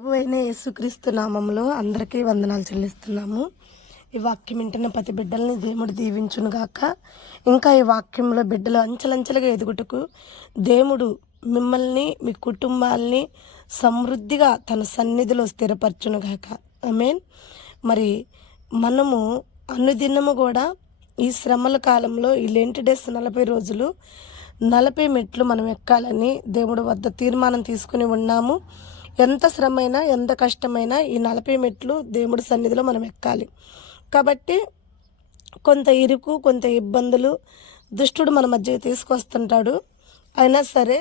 ప్రభువైన యేసుక్రీస్తు నామంలో అందరికీ వందనాలు చెల్లిస్తున్నాము. ఈ వాక్యం వింటున్న ప్రతి బిడ్డల్ని దేవుడు దీవించునుగాక. ఇంకా ఈ వాక్యంలో బిడ్డలు అంచెలంచెలుగా ఎదుగుటకు దేవుడు మిమ్మల్ని మీ కుటుంబాల్ని సమృద్ధిగా తన సన్నిధిలో స్థిరపరచునుగాక. ఆమేన్. మరి మనము అనుదినము కూడా ఈ శ్రమల కాలంలో ఈ లెంట్ డేస్ 40 రోజులు 40 మెట్లు మనం ఎక్కాలని దేవుడు వద్ద తీర్మానం తీసుకుని ఉన్నాము. ఎంత శ్రమైనా ఎంత కష్టమైనా ఈ 40 మెట్లు దేవుడి సన్నిధిలో మనం ఎక్కాలి. కాబట్టి కొంత ఇరుకు కొంత ఇబ్బందులు దుష్టుడు మన మధ్యకి తీసుకొస్తుంటాడు. అయినా సరే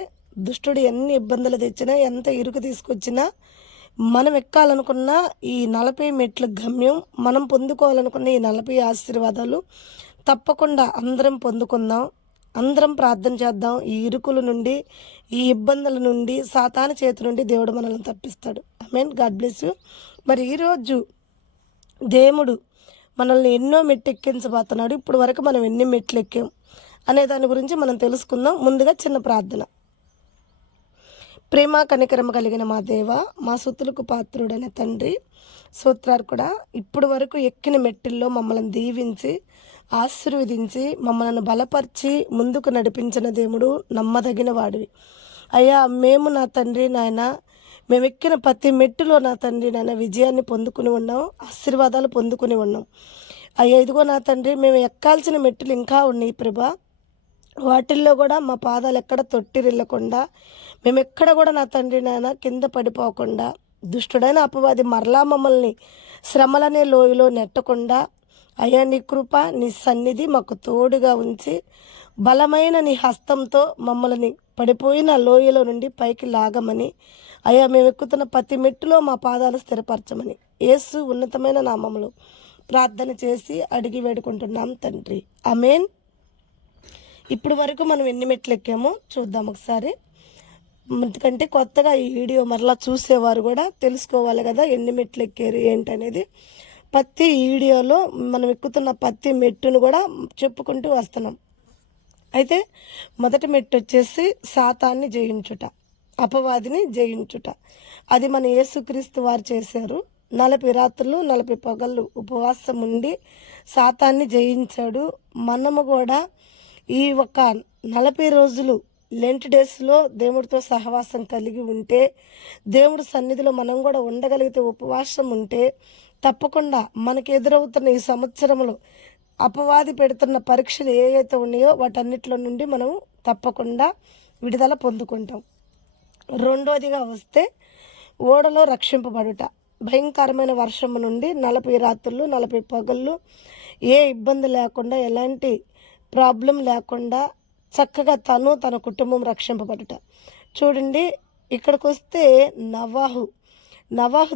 దుష్టుడు ఎన్ని ఇబ్బందులు తెచ్చినా ఎంత ఇరుకు తీసుకొచ్చినా మనం ఎక్కాలనుకున్న ఈ 40 మెట్ల గమ్యం, మనం పొందుకోవాలనుకున్న ఈ 40 ఆశీర్వాదాలు తప్పకుండా అందరం పొందుకుందాం. అందరం ప్రార్థన చేద్దాం. ఈ ఇరుకుల నుండి ఈ ఇబ్బందుల నుండి సాతాను చేతి నుండి దేవుడు మనల్ని తప్పిస్తాడు. ఆమేన్. God bless you. మరి ఈరోజు దేవుడు మనల్ని ఎన్నో మెట్లు ఎక్కించబోతున్నాడు. ఇప్పుడు వరకు మనం ఎన్ని మెట్లు ఎక్కాం అనే దాని గురించి మనం తెలుసుకుందాం. ముందుగా చిన్న ప్రార్థన. ప్రేమ కనికరమ కలిగిన మా దేవ, మా సుతులకు పాత్రుడైన తండ్రి, స్తోత్రాలు కూడా ఇప్పుడు వరకు ఎక్కిన మెట్టుల్లో మమ్మల్ని దీవించి ఆశీర్వదించి మమ్మల్ని బలపరిచి ముందుకు నడిపించిన దేవుడు నమ్మదగిన వాడివి అయ్యా. మేము నా తండ్రి నాయన, మేము ఎక్కిన ప్రతి మెట్టులో నా తండ్రి నాయన విజయాన్ని పొందుకుని ఉన్నాం, ఆశీర్వాదాలు పొందుకుని ఉన్నాం అయ్యా. ఇదిగో నా తండ్రి, మేము ఎక్కాల్సిన మెట్టులు ఇంకా ఉన్నాయి ప్రభా. వాటిల్లో కూడా మా పాదాలు ఎక్కడ తొట్టిరిల్లకుండా, మేము ఎక్కడ కూడా నా తండ్రి నాయన కింద పడిపోకుండా, దుష్టుడైన అపవాది మరలా మమ్మల్ని శ్రమలనే లోయలో నెట్టకుండా అయ్యా, నీ కృప నీ సన్నిధి మాకు తోడుగా ఉంచి బలమైన నీ హస్తంతో మమ్మల్ని పడిపోయిన లోయలో నుండి పైకి లాగమని అయ్యా, మేము ఎక్కుతున్న ప్రతి మెట్టులో మా పాదాలు స్థిరపరచమని యేసు ఉన్నతమైన నామములో ప్రార్థన చేసి అడిగి వేడుకుంటున్నాం తండ్రి. ఆమేన్. ఇప్పుడు వరకు మనం ఎన్ని మెట్లు ఎక్కామో చూద్దాం ఒకసారి. ఎందుకంటే కొత్తగా ఈ వీడియో మరలా చూసేవారు కూడా తెలుసుకోవాలి కదా, ఎన్ని మెట్లు ఎక్కారు ఏంటనేది. ప్రతి వీడియోలో మనం ఎక్కుతున్న ప్రతి మెట్టును కూడా చెప్పుకుంటూ వస్తున్నాం. అయితే మొదటి మెట్టు వచ్చేసి సాతాన్ని జయించుట, అపవాదిని జయించుట. అది మన యేసుక్రీస్తు వారు చేశారు. 40 రాత్రులు 40 పగళ్ళు ఉపవాసం ఉండి సాతాన్ని జయించాడు. మనము కూడా ఈ ఒక 40 రోజులు లెంట్ డేస్లో దేవుడితో సహవాసం కలిగి ఉంటే, దేవుడి సన్నిధిలో మనం కూడా ఉండగలిగితే, ఉపవాసం ఉంటే తప్పకుండా మనకు ఎదురవుతున్న ఈ సంవత్సరంలో అపవాది పెడుతున్న పరీక్షలు ఏవైతే ఉన్నాయో వాటన్నిటిలో నుండి మనం తప్పకుండా విడుదల పొందుకుంటాం. రెండోదిగా వస్తే ఓడలో రక్షింపబడుట. భయంకరమైన వర్షము నుండి 40 రాత్రులు 40 పగళ్ళు ఏ ఇబ్బంది లేకుండా, ఎలాంటి ప్రాబ్లం లేకుండా చక్కగా తన కుటుంబం రక్షింపబడుట. చూడండి, ఇక్కడికి వస్తే నవాహు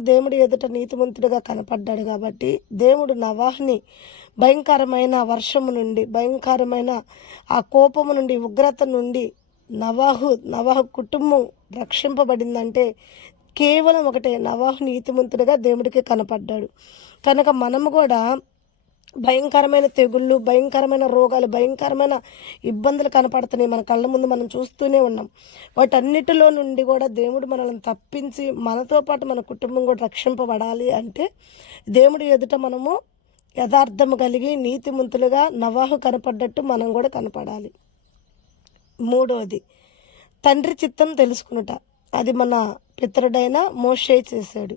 దేవుడి ఎదుట నీతిమంతుడిగా కనపడ్డాడు కాబట్టి దేవుడు నవాహుని భయంకరమైన వర్షము నుండి, భయంకరమైన ఆ కోపము నుండి, ఉగ్రత నుండి నవాహు కుటుంబం రక్షింపబడిందంటే కేవలం ఒకటే, నవాహు నీతిమంతుడిగా దేవుడికి కనపడ్డాడు. కనుక మనము కూడా భయంకరమైన తెగుళ్ళు, భయంకరమైన రోగాలు, భయంకరమైన ఇబ్బందులు కనపడుతున్నాయి మన కళ్ళ ముందు, మనం చూస్తూనే ఉన్నాం. వాటన్నిటిలో నుండి కూడా దేవుడు మనల్ని తప్పించి మనతో పాటు మన కుటుంబం కూడా రక్షింపబడాలి అంటే దేవుడి ఎదుట మనము యథార్థము కలిగి నీతిమంతులుగా నవాహు కనపడ్డట్టు మనం కూడా కనపడాలి. మూడవది తండ్రి చిత్తం తెలుసుకునుట. అది మన పితరుడైన మోషే చేశాడు.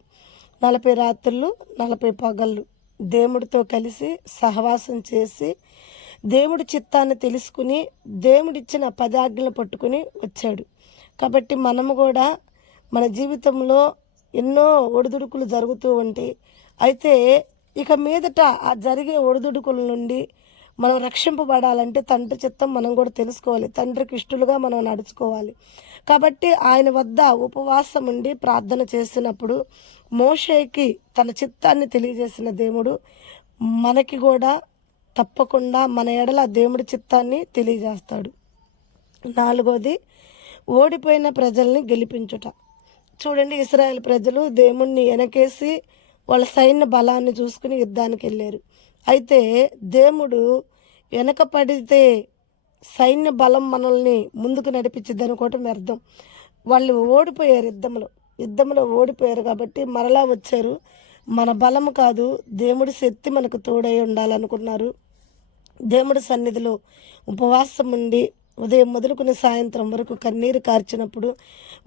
40 రాత్రులు 40 పగళ్ళు దేవుడితో కలిసి సహవాసం చేసి దేవుడి చిత్తాన్ని తెలుసుకుని దేవుడిచ్చిన 10 ఆజ్ఞలు పట్టుకుని వచ్చాడు. కాబట్టి మనము కూడా మన జీవితంలో ఎన్నో ఒడిదుడుకులు జరుగుతూ ఉంటాయి. అయితే ఇక మీదట ఆ జరిగే ఒడిదుడుకుల నుండి మనం రక్షింపబడాలంటే తండ్రి చిత్తం మనం కూడా తెలుసుకోవాలి, తండ్రికి ఇష్టలుగా మనం నడుచుకోవాలి. కాబట్టి ఆయన వద్ద ఉపవాసం ఉండి ప్రార్థన చేసినప్పుడు మోషేకి తన చిత్తాన్ని తెలియజేసిన దేవుడు మనకి కూడా తప్పకుండా మన ఎడల దేవుడి చిత్తాన్ని తెలియజేస్తాడు. నాలుగోది ఓడిపోయిన ప్రజల్ని గెలిపించుట. చూడండి, ఇశ్రాయేల్ ప్రజలు దేవుణ్ణి వెనకేసి వాళ్ళ సైన్య బలాన్ని చూసుకుని యుద్ధానికి వెళ్ళారు. అయితే దేవుడు వెనక పడితే సైన్య బలం మనల్ని ముందుకు నడిపించిద్ది అనుకోవటం వ్యర్థం. వాళ్ళు ఓడిపోయారు యుద్ధంలో. యుద్ధంలో ఓడిపోయారు కాబట్టి మరలా వచ్చారు. మన బలము కాదు, దేవుడి శక్తి మనకు తోడై ఉండాలనుకున్నారు. దేవుడి సన్నిధిలో ఉపవాసం ఉండి ఉదయం మొదలుకుని సాయంత్రం వరకు కన్నీరు కార్చినప్పుడు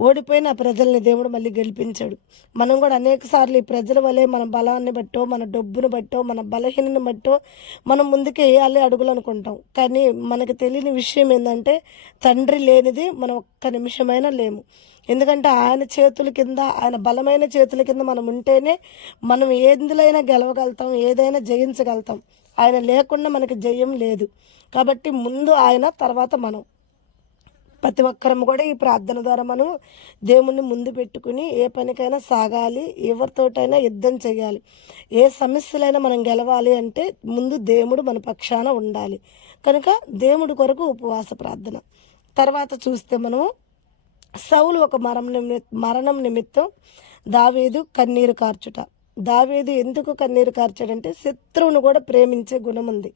ఓడిపోయిన ఆ ప్రజల్ని దేవుడు మళ్ళీ గెలిపించాడు. మనం కూడా అనేక సార్లు ఈ ప్రజల వలె మన బలాన్ని బట్టో, మన డబ్బును బట్టో, మన బలహీనని బట్టో మనం ముందుకు వేయాలి అడుగులు అనుకుంటాం. కానీ మనకు తెలియని విషయం ఏంటంటే తండ్రి లేనిది మనం ఒక్క నిమిషమైనా లేము. ఎందుకంటే ఆయన చేతుల కింద, ఆయన బలమైన చేతుల కింద మనం ఉంటేనే మనం ఎందులైనా గెలవగలుగుతాం, ఏదైనా జయించగలుగుతాం. ఆయన లేకుండా మనకి జయం లేదు. కాబట్టి ముందు ఆయన, తర్వాత మనం. ప్రతి ఒక్కరం కూడా ఈ ప్రార్థన ద్వారా మనం దేవుణ్ణి ముందు పెట్టుకుని ఏ పనికైనా సాగాలి, ఎవరితోటైనా యుద్ధం చేయాలి. ఏ సమస్యలైనా మనం గెలవాలి అంటే ముందు దేవుడు మన పక్షాన ఉండాలి. కనుక దేవుడి కొరకు ఉపవాస ప్రార్థన. తర్వాత చూస్తే మనం సౌలు ఒక మరణం నిమిత్తం దావీదు కన్నీరు కార్చుట. దావీదు ఎందుకు కన్నీరు కార్చాడంటే శత్రువును కూడా ప్రేమించే గుణం ఉంది.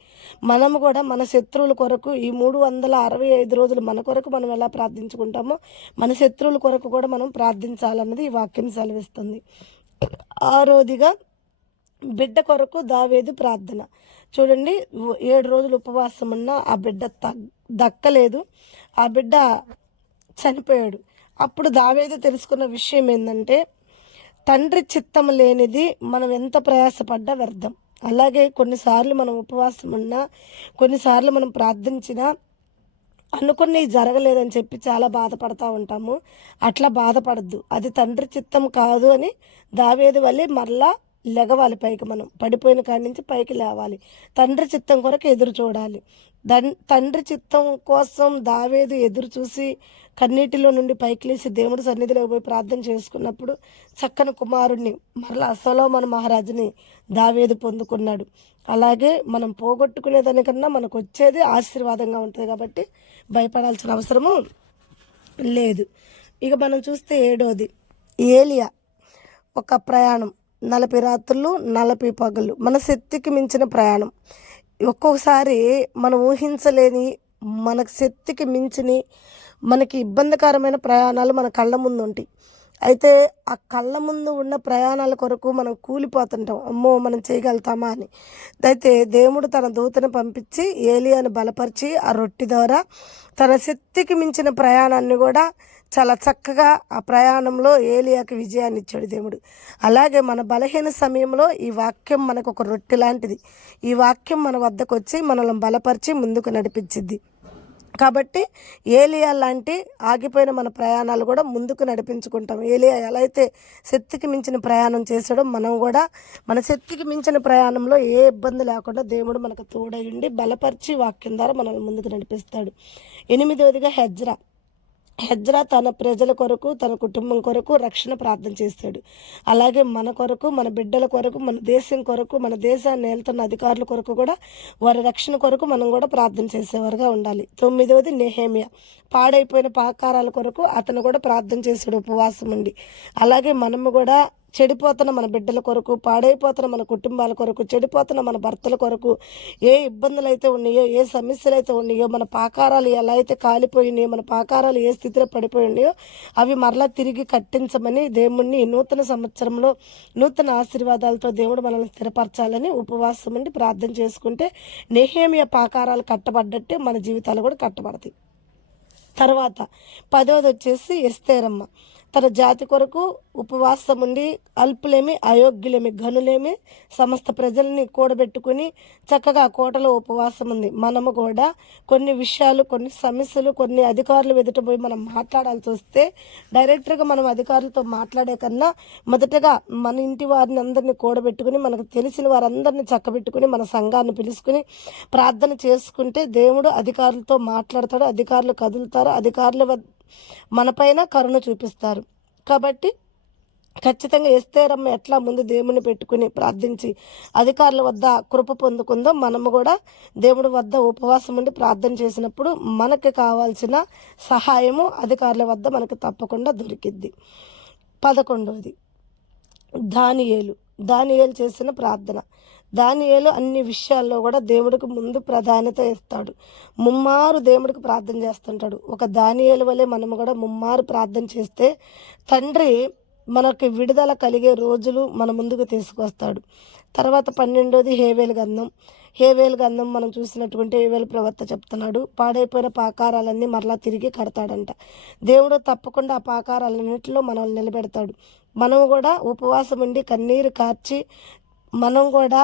మనము కూడా మన శత్రువుల కొరకు ఈ 365 రోజులు మన కొరకు మనం ఎలా ప్రార్థించుకుంటామో మన శత్రువుల కొరకు కూడా మనం ప్రార్థించాలన్నది ఈ వాక్యం సెలవిస్తుంది. ఆరోదిగా బిడ్డ కొరకు దావీదు ప్రార్థన. చూడండి, 7 రోజులు ఉపవాసం ఉన్న ఆ బిడ్డ దక్కలేదు, ఆ బిడ్డ చనిపోయాడు. అప్పుడు దావీదు తెలుసుకున్న విషయం ఏంటంటే తండ్రి చిత్తం లేనిది మనం ఎంత ప్రయాసపడ్డా వ్యర్థం. అలాగే కొన్నిసార్లు మనం ఉపవాసం ఉన్నా, కొన్నిసార్లు మనం ప్రార్థించినా అనుకున్నవి జరగలేదని చెప్పి చాలా బాధపడతా ఉంటాము. అట్లా బాధపడద్దు. అది తండ్రి చిత్తం కాదు అని దావీదు వల్లే మరలా లెగవాలి. పైకి మనం పడిపోయిన కాడి నుంచి పైకి లేవాలి. తండ్రి చిత్తం కొరకు ఎదురు చూడాలి. తండ్రి చిత్తం కోసం దావీదు ఎదురు చూసి కన్నీటిలో నుండి పైకి లేచి దేవుడి సన్నిధిలో పోయి ప్రార్థన చేసుకున్నప్పుడు చక్కని కుమారుడిని మరలా సొలొమోను మహారాజుని దావీదు పొందుకున్నాడు. అలాగే మనం పోగొట్టుకునేదానికన్నా మనకు వచ్చేది ఆశీర్వాదంగా ఉంటుంది కాబట్టి భయపడాల్సిన అవసరము లేదు. ఇక మనం చూస్తే 7వది ఏలియా ఒక ప్రయాణం. 40 రాత్రులు 40 పగళ్ళు, మన శక్తికి మించిన ప్రయాణం. ఒక్కొక్కసారి మనం ఊహించలేని, మనకు శక్తికి మించిని, మనకి ఇబ్బందికరమైన ప్రయాణాలు మన కళ్ళ ముందు ఉంటాయి. అయితే ఆ కళ్ళ ముందు ఉన్న ప్రయాణాల కొరకు మనం కూలిపోతుంటాం, అమ్మో మనం చేయగలుగుతామా అని. అయితే దేవుడు తన దూతను పంపించి ఏలియాను బలపరిచి ఆ రొట్టె ద్వారా తన శక్తికి మించిన ప్రయాణాన్ని కూడా చాలా చక్కగా ఆ ప్రయాణంలో ఏలియాకి విజయాన్ని ఇచ్చాడు దేవుడు. అలాగే మన బలహీన సమయంలో ఈ వాక్యం మనకు ఒక రొట్టె లాంటిది. ఈ వాక్యం మన వద్దకు వచ్చి మనల్ని బలపరిచి ముందుకు నడిపించిద్ది. కాబట్టి ఏలియా లాంటి ఆగిపోయిన మన ప్రయాణాలు కూడా ముందుకు నడిపించుకుంటాం. ఏలియా ఎలా అయితే శక్తికి మించిన ప్రయాణం చేసాడో మనం కూడా మన శక్తికి మించిన ప్రయాణంలో ఏ ఇబ్బంది లేకుండా దేవుడు మనకు తోడై ఉండి బలపరిచి వాక్యం ద్వారా మనల్ని ముందుకు నడిపిస్తాడు. 8వదిగా హెజ్రా తన ప్రజల కొరకు, తన కుటుంబం కొరకు రక్షణ ప్రార్థన చేస్తాడు. అలాగే మన కొరకు, మన బిడ్డల కొరకు, మన దేశం కొరకు, మన దేశాన్ని ఏలుతున్న అధికారుల కొరకు కూడా వారి రక్షణ కొరకు మనం కూడా ప్రార్థన చేసేవారుగా ఉండాలి. 9వది నెహెమ్యా పాడైపోయిన పాకారాల కొరకు అతను కూడా ప్రార్థన చేశాడు ఉపవాసం ఉండి. అలాగే మనము కూడా చెడిపోతున్న మన బిడ్డల కొరకు, పాడైపోతున్న మన కుటుంబాల కొరకు, చెడిపోతున్న మన భర్తల కొరకు, ఏ ఇబ్బందులు అయితే ఉన్నాయో, ఏ సమస్యలు అయితే ఉన్నాయో, మన పాకారాలు ఎలా అయితే కాలిపోయినాయో, మన పాకారాలు ఏ స్థితిలో పడిపోయి ఉన్నాయో అవి మరలా తిరిగి కట్టించమని దేవుణ్ణి నూతన సంవత్సరంలో నూతన ఆశీర్వాదాలతో దేవుడు మనల్ని స్థిరపరచాలని ఉపవాసం ఉండి ప్రార్థన చేసుకుంటే నెహెమ్యా పాకారాలు కట్టబడ్డట్టే మన జీవితాలు కూడా కట్టబడతాయి. తర్వాత 10వది వచ్చేసి ఎస్తేరమ్మ తన జాతి కొరకు ఉపవాసం ఉండి అల్పులేమి, అయోగ్యులేమి, ఘనులేమి సమస్త ప్రజల్ని కూడబెట్టుకుని చక్కగా కోటలో ఉపవాసం ఉంది. మనము కూడా కొన్ని విషయాలు, కొన్ని సమస్యలు, కొన్ని అధికారులు ఎదుటపోయి మనం మాట్లాడాల్సి వస్తే డైరెక్ట్గా మనం అధికారులతో మాట్లాడే కన్నా మొదటగా మన ఇంటి వారిని అందరినీ కూడబెట్టుకుని, మనకు తెలిసిన వారందరినీ చక్కబెట్టుకుని, మన సంఘాన్ని పిలుచుకుని ప్రార్థన చేసుకుంటే దేవుడు అధికారులతో మాట్లాడతాడు, అధికారులు కదులుతారు, అధికారుల మనపైన కరుణ చూపిస్తారు. కాబట్టి ఖచ్చితంగా ఎస్తేరమ్మ ఎట్లా ముందు దేవుని పెట్టుకుని ప్రార్థించి అధికారుల వద్ద కృప పొందుకుందో మనము కూడా దేవుడి వద్ద ఉపవాసం ఉండి ప్రార్థన చేసినప్పుడు మనకు కావాల్సిన సహాయము అధికారుల వద్ద మనకు తప్పకుండా దొరికిద్ది. 11వది దానియేలు చేసిన ప్రార్థన. దానియేలు అన్ని విషయాల్లో కూడా దేవుడికి ముందు ప్రాధాన్యత ఇస్తాడు. ముమ్మారు దేవుడికి ప్రార్థన చేస్తుంటాడు. ఒక దానియేలు వలె మనము కూడా ముమ్మారు ప్రార్థన చేస్తే తండ్రి మనకి విడుదల కలిగే రోజులు మన ముందుకు తీసుకొస్తాడు. తర్వాత 12వది హేవేలు గంధం మనం చూసినటువంటి హేవేలు ప్రవక్త చెప్తున్నాడు, పాడైపోయిన పాకారాలన్నీ మరలా తిరిగి కడతాడంట. దేవుడు తప్పకుండా ఆ పాకారాలన్నింటిలో మనల్ని నిలబెడతాడు. మనం కూడా ఉపవాసం ఉండి కన్నీరు కార్చి మనం కూడా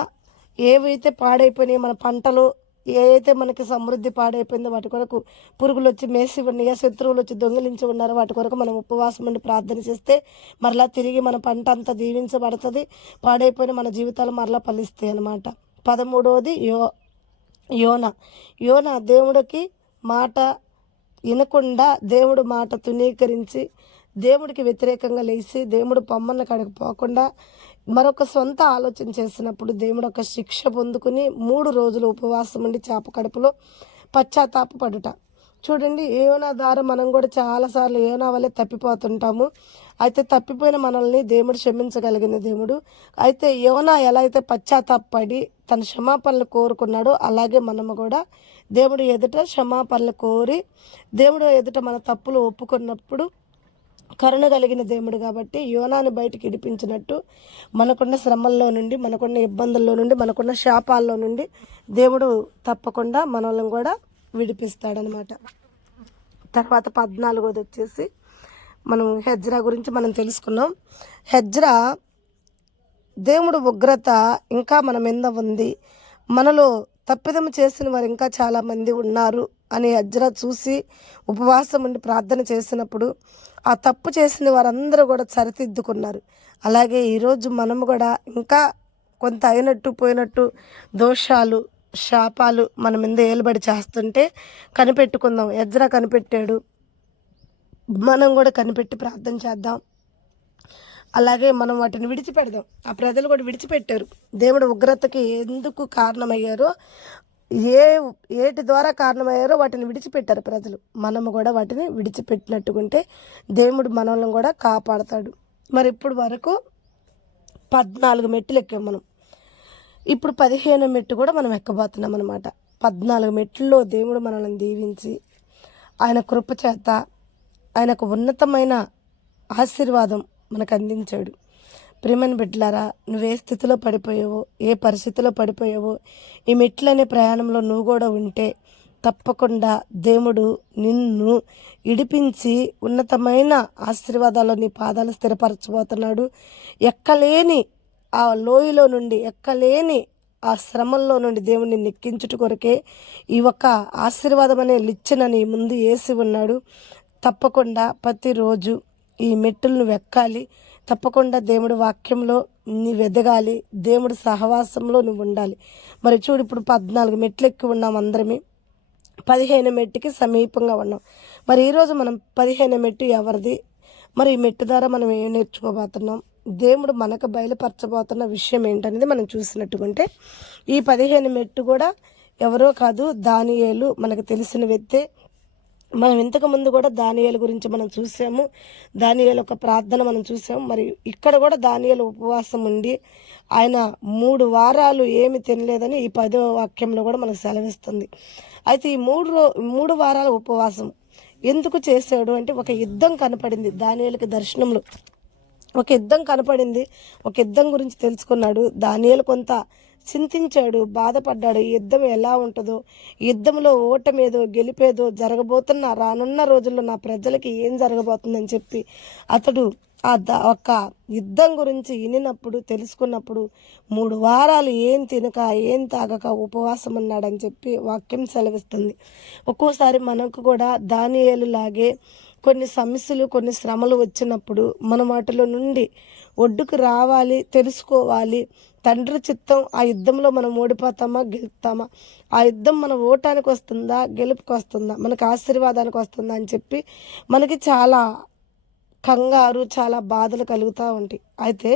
ఏవైతే పాడైపోయినాయో మన పంటలు ఏదైతే మనకి సమృద్ధి పాడైపోయిందో వాటి కొరకు పురుగులు వచ్చి మేసి ఉన్నాయో, శత్రువులు వచ్చి దొంగిలించి ఉన్నారో వాటి కొరకు మనం ఉపవాసం ఉండి ప్రార్థన చేస్తే మరలా తిరిగి మన పంట అంతా దీవించబడుతుంది. పాడైపోయిన మన జీవితాలు మరలా ఫలిస్తాయి అన్నమాట. 13వది యోన దేవుడికి మాట వినకుండా దేవుడు మాట తునీకరించి దేవుడికి వ్యతిరేకంగా లేచి దేవుడు పొమ్మన్న కాడికి పోకుండా మరొక సొంత ఆలోచన చేసినప్పుడు దేవుడు ఒక శిక్ష పొందుకుని 3 రోజులు ఉపవాసం ఉండి చేప కడుపులో పశ్చాత్తాపపడుట. చూడండి, యోనా ద్వారా మనం కూడా చాలాసార్లు యోనా వల్లే తప్పిపోతుంటాము. అయితే తప్పిపోయిన మనల్ని దేవుడు క్షమించగలిగిన దేవుడు. అయితే యోనా ఎలా అయితే పశ్చాత్తాపడి తన క్షమాపణలు కోరుకున్నాడో అలాగే మనము కూడా దేవుడు ఎదుట క్షమాపణలు కోరి దేవుడు ఎదుట మన తప్పులు ఒప్పుకున్నప్పుడు కరుణ కలిగిన దేవుడు కాబట్టి యోనాను బయటికి ఇడిపించినట్టు మనకున్న శ్రమల్లో నుండి, మనకున్న ఇబ్బందుల్లో నుండి, మనకున్న శాపాల్లో నుండి దేవుడు తప్పకుండా మనల్ని కూడా విడిపిస్తాడనమాట. తర్వాత 14వది వచ్చేసి మనం హెజ్రా గురించి మనం తెలుసుకున్నాం. హెజ్రా దేవుడు ఉగ్రత ఇంకా మన మీద ఉంది, మనలో తప్పిదం చేసిన వారు ఇంకా చాలామంది ఉన్నారు అని హెజ్రా చూసి ఉపవాసం ఉండి ప్రార్థన చేసినప్పుడు ఆ తప్పు చేసిన వారందరూ కూడా సరిదిద్దుకున్నారు. అలాగే ఈరోజు మనము కూడా ఇంకా కొంత అయినట్టు పోయినట్టు దోషాలు శాపాలు మన మీద ఏలుబడి చేస్తుంటే కనిపెట్టుకుందాం. హెజ్రా కనిపెట్టాడు, మనం కూడా కనిపెట్టి ప్రార్థన చేద్దాం. అలాగే మనం వాటిని విడిచిపెడదాం. ఆ ప్రజలు కూడా విడిచిపెట్టారు. దేవుడు ఉగ్రతకి ఎందుకు కారణమయ్యారో, ఏటి ద్వారా కారణమయ్యారో వాటిని విడిచిపెట్టారు ప్రజలు. మనము కూడా వాటిని విడిచిపెట్టినట్టుకుంటే దేవుడు మనల్ని కూడా కాపాడతాడు. మరి ఇప్పుడు వరకు 14 మెట్లు ఎక్కాం మనం. ఇప్పుడు 15 మెట్టు కూడా మనం ఎక్కబోతున్నాం అనమాట. 14 మెట్లలో దేవుడు మనల్ని దీవించి ఆయన కృప చేత ఆయనకు ఉన్నతమైన ఆశీర్వాదం మనకు అందించాడు. ప్రియమైన బిడ్డలారా, నువ్వే స్థితిలో పడిపోయావో, ఏ పరిస్థితిలో పడిపోయావో, ఈ మెట్లనే ప్రయాణంలో నువ్వు కూడా ఉంటే తప్పకుండా దేవుడు నిన్ను ఇడిపించి ఉన్నతమైన ఆశీర్వాదాల్లో నీ పాదాలు స్థిరపరచబోతున్నాడు. ఎక్కలేని ఆ లోయలో నుండి, ఎక్కలేని ఆ శ్రమల్లో నుండి దేవుడిని నెక్కించుట కొరకే ఈ ఒక్క ఆశీర్వాదం అనే లిచ్చిన నీ ముందు వేసి ఉన్నాడు. తప్పకుండా ప్రతిరోజు ఈ మెట్టులు నువ్వు ఎక్కాలి. తప్పకుండా దేవుడి వాక్యంలో నీవు ఎదగాలి. దేవుడి సహవాసంలో నువ్వు ఉండాలి. మరి చూడు, ఇప్పుడు 14 మెట్లు ఎక్కి ఉన్నాం అందరమే, 15 మెట్టుకి సమీపంగా ఉన్నాం. మరి ఈరోజు మనం 15 మెట్టు ఎవరిది? మరి ఈ మెట్టు ద్వారా మనం ఏం నేర్చుకోబోతున్నాం? దేవుడు మనకు బయలుపరచబోతున్న విషయం ఏంటనేది మనం చూసినట్టుకుంటే ఈ 15 మెట్టు కూడా ఎవరో కాదు, దానియేలు మనకు తెలిసిన వ్యక్తే. మనం ఇంతకుముందు కూడా దానియేలు గురించి మనం చూసాము. దానియేలు ఒక ప్రార్థన మనం చూసాము. మరి ఇక్కడ కూడా దానియేలు ఉపవాసం ఉండి ఆయన 3 వారాలు ఏమి తినలేదని ఈ 10వ వాక్యంలో కూడా మనకు సెలవిస్తుంది. అయితే ఈ 3 వారాల ఉపవాసం ఎందుకు చేశాడు అంటే, ఒక యుద్ధం కనపడింది దానియేలుకి దర్శనంలో. ఒక యుద్ధం కనపడింది, ఒక యుద్ధం గురించి తెలుసుకున్నాడు. దానియేలు కొంత చింతించాడు, బాధపడ్డాడు. ఈ యుద్ధం ఎలా ఉంటుందో, ఈ యుద్ధంలో ఓటమేదో గెలిపేదో జరగబోతున్న రానున్న రోజుల్లో నా ప్రజలకి ఏం జరగబోతుందని చెప్పి అతడు ఒక యుద్ధం గురించి వినినప్పుడు, తెలుసుకున్నప్పుడు 3 వారాలు ఏం తినక ఏం తాగక ఉపవాసం ఉన్నాడని చెప్పి వాక్యం సెలవిస్తుంది. ఒక్కోసారి మనకు కూడా దానియేలులాగే కొన్ని సమస్యలు, కొన్ని శ్రమలు వచ్చినప్పుడు మనం వాటిలో నుండి ఒడ్డుకు రావాలి, తెలుసుకోవాలి. తండ్రి చిత్తం, ఆ యుద్ధంలో మనం ఓడిపోతామా గెలుపుతామా, ఆ యుద్ధం మన ఓటానికి వస్తుందా గెలుపుకి వస్తుందా, మనకు ఆశీర్వాదానికి వస్తుందా అని చెప్పి మనకి చాలా కంగారు, చాలా బాధలు కలుగుతూ ఉంటాయి. అయితే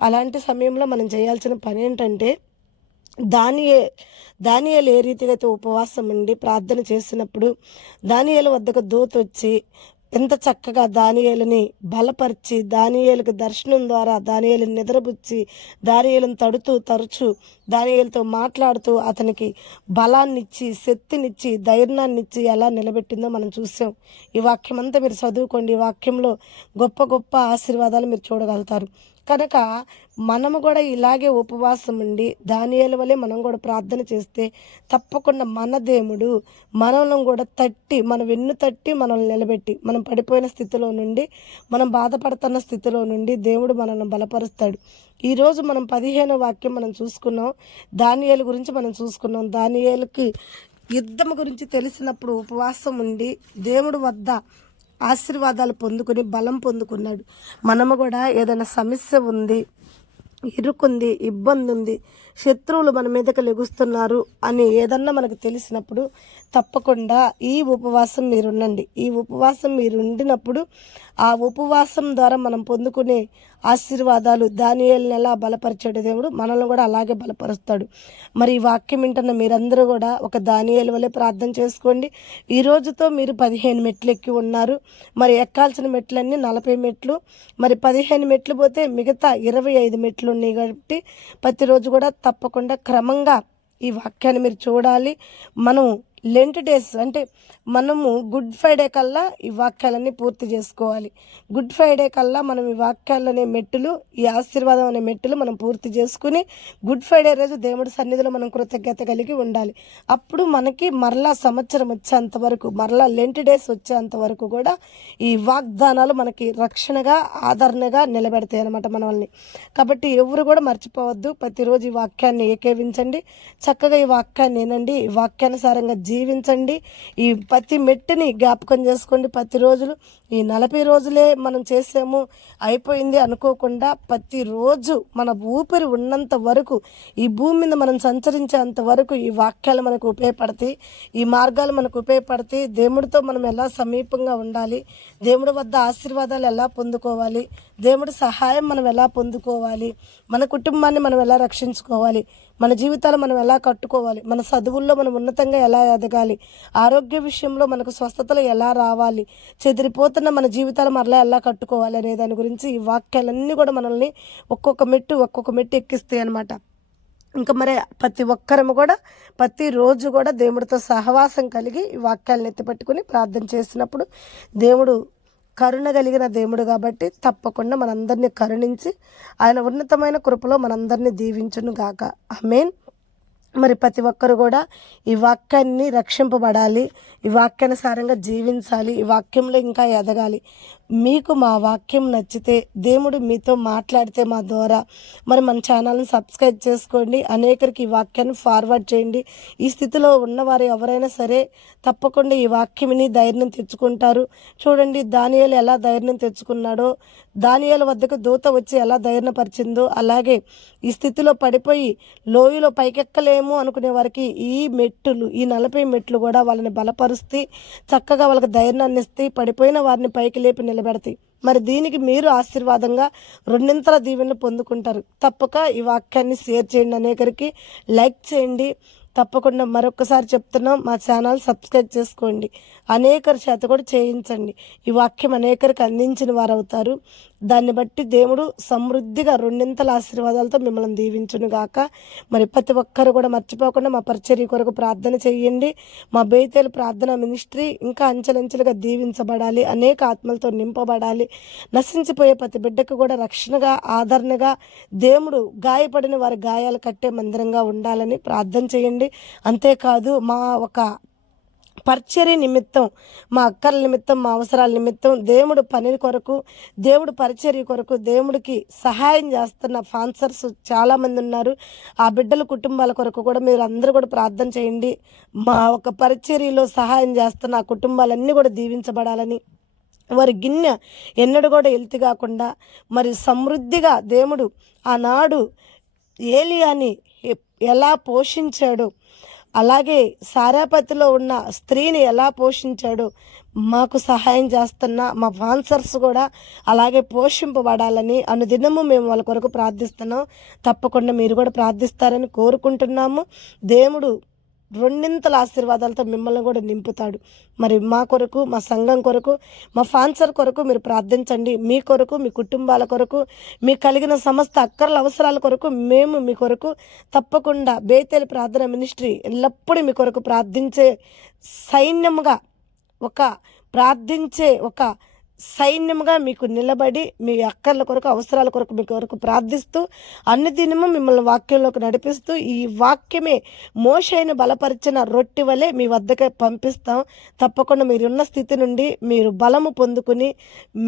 అలాంటి సమయంలో మనం చేయాల్సిన పని ఏంటంటే, దానియేలు ఏ రీతిగా అయితే ఉపవాసం ఉండి ప్రార్థన చేసినప్పుడు దానియేలు వద్దకు దూత వచ్చి ఎంత చక్కగా దానియేలుని బలపరిచి, దానియేలుకి దర్శనం ద్వారా దానియేలుని నిద్రపుచ్చి, దానియేలుని తరచు దానియేలుతో మాట్లాడుతూ అతనికి బలాన్నిచ్చి, శక్తినిచ్చి, ధైర్యాన్నిచ్చి ఎలా నిలబెట్టిందో మనం చూసాం. ఈ వాక్యం అంతా మీరు చదువుకోండి. ఈ వాక్యంలో గొప్ప గొప్ప ఆశీర్వాదాలు మీరు చూడగలుగుతారు. కనుక మనము కూడా ఇలాగే ఉపవాసం ఉండి దానియేలు వలె మనం కూడా ప్రార్థన చేస్తే తప్పకుండా మన దేవుడు మనల్ని కూడా తట్టి, మన వెన్ను తట్టి మనల్ని నిలబెట్టి, మనం పడిపోయిన స్థితిలో నుండి, మనం బాధపడుతున్న స్థితిలో నుండి దేవుడు మనల్ని బలపరుస్తాడు. ఈరోజు మనం 15వ వాక్యం మనం చూసుకున్నాం. దానియేలు గురించి మనం చూసుకున్నాం. దానియేలుకి యుద్ధం గురించి తెలిసినప్పుడు ఉపవాసం ఉండి దేవుడు వద్ద ఆశీర్వాదాలు పొందుకుని బలం పొందుకున్నాడు. మనము కూడా ఏదైనా సమస్య ఉంది, ఇరుకుంది, ఇబ్బంది ఉంది, శత్రువులు మన మీదకి లెగుస్తున్నారు అని ఏదన్నా మనకు తెలిసినప్పుడు తప్పకుండా ఈ ఉపవాసం మీరు ఉండండి. ఈ ఉపవాసం మీరు ఉండినప్పుడు ఆ ఉపవాసం ద్వారా మనం పొందుకునే ఆశీర్వాదాలు దానియేలుని ఎలా బలపరిచాడు దేవుడు మనల్ని కూడా అలాగే బలపరుస్తాడు. మరి ఈ వాక్యం వింటున్న మీరందరూ కూడా ఒక దానియేలు వలె ప్రార్థన చేసుకోండి. ఈ రోజుతో మీరు 15 మెట్లు ఎక్కి ఉన్నారు. మరి ఎక్కాల్సిన మెట్లన్నీ 40 మెట్లు, మరి 15 మెట్లు పోతే మిగతా 25 మెట్లు ఉన్నాయి. కాబట్టి ప్రతిరోజు కూడా తప్పకుండా క్రమంగా ఈ వాక్యాన్ని మీరు చూడాలి. మనం లెంట్ డేస్ అంటే మనము గుడ్ ఫ్రైడే కల్లా ఈ వాక్యాలన్నీ పూర్తి చేసుకోవాలి. గుడ్ ఫ్రైడే కల్లా మనం ఈ వాక్యాలనే మెట్టులు, ఈ ఆశీర్వాదం అనే మెట్టులు మనం పూర్తి చేసుకుని గుడ్ ఫ్రైడే రోజు దేవుడి సన్నిధిలో మనం కృతజ్ఞత కలిగి ఉండాలి. అప్పుడు మనకి మరలా సంవత్సరం వచ్చేంత వరకు, మరలా లెంట్ డేస్ వచ్చేంత వరకు కూడా ఈ వాగ్దానాలు మనకి రక్షణగా, ఆదరణగా నిలబెడతాయి అన్నమాట మనల్ని. కాబట్టి ఎవరు కూడా మర్చిపోవద్దు. ప్రతిరోజు ఈ వాక్యాన్ని ఏకేవించండి. చక్కగా ఈ వాక్యాన్ని వినండి. ఈ వాక్యానుసారంగా జీవించండి. ఈ ప్రతి మెట్టుని జ్ఞాపకం చేసుకోండి. ప్రతి రోజులు ఈ 40 రోజులే మనం చేసాము అయిపోయింది అనుకోకుండా ప్రతిరోజు మన ఊపిరి ఉన్నంత వరకు, ఈ భూమి మీద మనం సంచరించేంత వరకు ఈ వాక్యాలు మనకు ఉపయోగపడతాయి. ఈ మార్గాలు మనకు ఉపయోగపడతాయి. దేవుడితో మనం ఎలా సమీపంగా ఉండాలి, దేవుడి వద్ద ఆశీర్వాదాలు ఎలా పొందుకోవాలి, దేవుడి సహాయం మనం ఎలా పొందుకోవాలి, మన కుటుంబాన్ని మనం ఎలా రక్షించుకోవాలి, మన జీవితాలు మనం ఎలా కట్టుకోవాలి, మన చదువుల్లో మనం ఉన్నతంగా ఎలా ఎదగాలి, ఆరోగ్య విషయంలో మనకు స్వస్థతలు ఎలా రావాలి, చెదిరిపోతున్న మన జీవితాలు మరలా ఎలా కట్టుకోవాలి అనే దాని గురించి ఈ వాక్యాలన్నీ కూడా మనల్ని ఒక్కొక్క మెట్టు ఎక్కిస్తాయి అన్నమాట. ఇంకా మరి ప్రతి ఒక్కరము కూడా ప్రతిరోజు కూడా దేవుడితో సహవాసం కలిగి ఈ వాక్యాలను ఎత్తిపట్టుకుని ప్రార్థన చేసినప్పుడు దేవుడు కరుణ కలిగిన దేవుడు కాబట్టి తప్పకుండా మనందరినీ కరుణించి ఆయన ఉన్నతమైన కృపలో మనందరినీ దీవించును గాక. ఆమేన్. మరి ప్రతి ఒక్కరు కూడా ఈ వాక్యాన్ని రక్షింపబడాలి, ఈ వాక్యానుసారంగా జీవించాలి, ఈ వాక్యంలో ఇంకా ఎదగాలి. మీకు మా వాక్యం నచ్చితే, దేవుడు మీతో మాట్లాడితే మా ద్వారా మరి మన ఛానల్ని సబ్స్క్రైబ్ చేసుకోండి. అనేకరికి ఈ వాక్యాన్ని ఫార్వర్డ్ చేయండి. ఈ స్థితిలో ఉన్నవారు ఎవరైనా సరే తప్పకుండా ఈ వాక్యంని ధైర్యం తెచ్చుకుంటారు. చూడండి దానియేలు ఎలా ధైర్యం తెచ్చుకున్నాడో, దానియేలు వద్దకు దూత వచ్చి ఎలా ధైర్యపరిచిందో, అలాగే ఈ స్థితిలో పడిపోయి లోయలో పైకెక్కలేము అనుకునే వారికి ఈ మెట్టులు, ఈ 40 మెట్లు కూడా వాళ్ళని బలపరుస్తాయి, చక్కగా వాళ్ళకి ధైర్యాన్ని ఇస్తాయి, పడిపోయిన వారిని పైకి లేపి నిలబెడతాయి. మరి దీనికి మీరు ఆశీర్వాదంగా 2 దీవెనలు పొందుకుంటారు. తప్పక ఈ వాక్యాన్ని షేర్ చేయండి, అనేకరికి లైక్ చేయండి. తప్పకుండా మరొకసారి చెప్తున్నాం, మా ఛానల్ సబ్స్క్రైబ్ చేసుకోండి, అనేకరి చేత కూడా చేయించండి. ఈ వాక్యం అనేకరికి అందించిన వారు అవుతారు. దాన్ని బట్టి దేవుడు సమృద్ధిగా 2 ఆశీర్వాదాలతో మిమ్మల్ని దీవించును గాక. మరి ప్రతి ఒక్కరు కూడా మర్చిపోకుండా మా పరిచర్య కొరకు ప్రార్థన చేయండి. మా బేతేలు ప్రార్థన మినిస్ట్రీ ఇంకా అంచెలంచెలుగా దీవించబడాలి, అనేక ఆత్మలతో నింపబడాలి. నశించిపోయే ప్రతి బిడ్డకు కూడా రక్షణగా, ఆదరణగా దేవుడు గాయపడిన వారి గాయాలు కట్టే మందిరంగా ఉండాలని ప్రార్థన చేయండి. అంతేకాదు మా ఒక పరిచర్య నిమిత్తం, మా అక్కల నిమిత్తం, మా అవసరాల నిమిత్తం, దేవుడు పని కొరకు, దేవుడు పరిచర్య కొరకు దేవుడికి సహాయం చేస్తున్న స్పాన్సర్స్ చాలామంది ఉన్నారు. ఆ బిడ్డల కుటుంబాల కొరకు కూడా మీరు అందరూ కూడా ప్రార్థన చేయండి. మా ఒక పరిచర్యలో సహాయం చేస్తున్న ఆ కుటుంబాలన్నీ కూడా దీవించబడాలని, వారి గిన్నె ఎన్నడూ కూడా ఎల్తి కాకుండా మరి సమృద్ధిగా దేవుడు ఆనాడు ఏలియాని ఎలా పోషించాడు, అలాగే సారాపతిలో ఉన్న స్త్రీని ఎలా పోషించాడు, మాకు సహాయం చేస్తున్న మా స్పాన్సర్స్ కూడా అలాగే పోషింపబడాలని అనుదినము మేము వాళ్ళ కొరకు ప్రార్థిస్తున్నాం. తప్పకుండా మీరు కూడా ప్రార్థిస్తారని కోరుకుంటున్నాము. దేవుడు రెండింతల ఆశీర్వాదాలతో మిమ్మల్ని కూడా నింపుతాడు. మరి మా కొరకు, మా సంఘం కొరకు, మా ఫాన్సర్ కొరకు మీరు ప్రార్థించండి. మీ కొరకు, మీ కుటుంబాల కొరకు, మీకు కలిగిన సమస్త అక్కర్ల అవసరాల కొరకు మేము మీ కొరకు తప్పకుండా బేతేలు ప్రార్థన మినిస్ట్రీ ఎల్లప్పుడూ మీ కొరకు ప్రార్థించే సైన్యముగా ఒక సైన్యముగా మీకు నిలబడి మీ అక్కర్ల కొరకు, అవసరాల కొరకు మీ కొరకు ప్రార్థిస్తూ అన్ని దినము మిమ్మల్ని వాక్యంలోకి నడిపిస్తూ ఈ వాక్యమే మోషేను బలపరిచిన రొట్టె వలె మీ వద్దకే పంపిస్తాం. తప్పకుండా మీరున్న స్థితి నుండి మీరు బలము పొందుకుని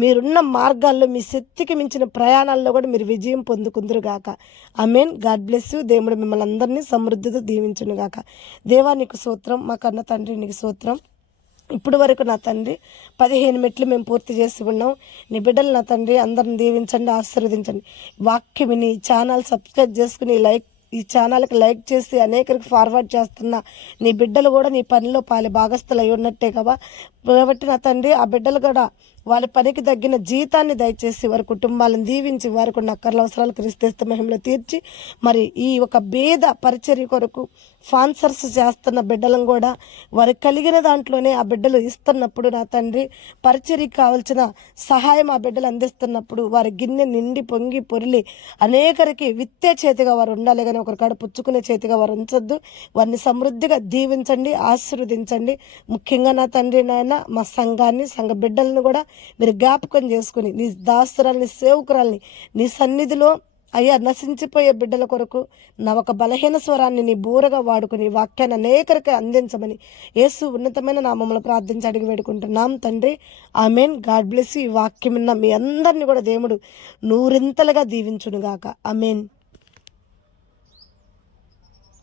మీరున్న మార్గాల్లో మీ శక్తికి మించిన ప్రయాణాల్లో కూడా మీరు విజయం పొందుకుందురుగాక. ఆమేన్. God bless you. దేవుడు మిమ్మల్ని అందరినీ సమృద్ధితో దీవించునుగాక. దేవా నీకు స్తోత్రం, మా కన్న తండ్రి నీకు స్తోత్రం. ఇప్పుడు వరకు నా తండ్రి 15 మెట్లు మేము పూర్తి చేసి ఉన్నాం. నీ బిడ్డలు నా తండ్రి అందరిని దీవించండి, ఆశీర్వదించండి. వాక్యం విని ఛానల్ సబ్స్క్రైబ్ చేసుకుని ఈ ఛానల్కి లైక్ చేసి అనేకరికి ఫార్వర్డ్ చేస్తున్న నీ బిడ్డలు కూడా నీ పనిలో భాగస్థులు అయి ఉన్నట్టే కదా. కాబట్టి నా తండ్రి ఆ బిడ్డలు కూడా వాళ్ళ పనికి తగ్గిన జీతాన్ని దయచేసి వారి కుటుంబాలను దీవించి వారికి ఉన్న అక్కర్ల అవసరాలు క్రీస్తు మహిమలో తీర్చి మరి ఈ ఒక భేద పరిచర్య కొరకు స్పాన్సర్స్ చేస్తున్న బిడ్డలను కూడా వారికి కలిగిన దాంట్లోనే ఆ బిడ్డలు ఇస్తున్నప్పుడు నా తండ్రి పరిచర్యకి కావాల్సిన సహాయం ఆ బిడ్డలు అందిస్తున్నప్పుడు వారి గిన్నె నిండి పొంగి పొరిలి అనేకరికి విత్తే చేతిగా వారు ఉండాలి, కానీ ఒకరికాడ పుచ్చుకునే చేతిగా వారు ఉంచొద్దు. వారిని సమృద్ధిగా దీవించండి, ఆశీర్వదించండి. ముఖ్యంగా నా తండ్రి నాయన మా సంఘాన్ని, సంఘ బిడ్డలను కూడా మీరు జ్ఞాపకం చేసుకుని నీ దాసురాల్ని, సేవకురాల్ని నీ సన్నిధిలో అయ్యా నశించిపోయే బిడ్డల కొరకు నా ఒక బలహీన స్వరాన్ని నీ బూరగా వాడుకుని వాక్యాన్ని అనేకరికి అందించమని యేసు ఉన్నతమైన నామములో ప్రార్థించి అడిగి వేడుకుంటున్నాం తండ్రి. ఆమేన్. God bless you. ఈ వాక్యం విన్న మీ అందరినీ కూడా దేవుడు 100 దీవించునుగాక. ఆమేన్.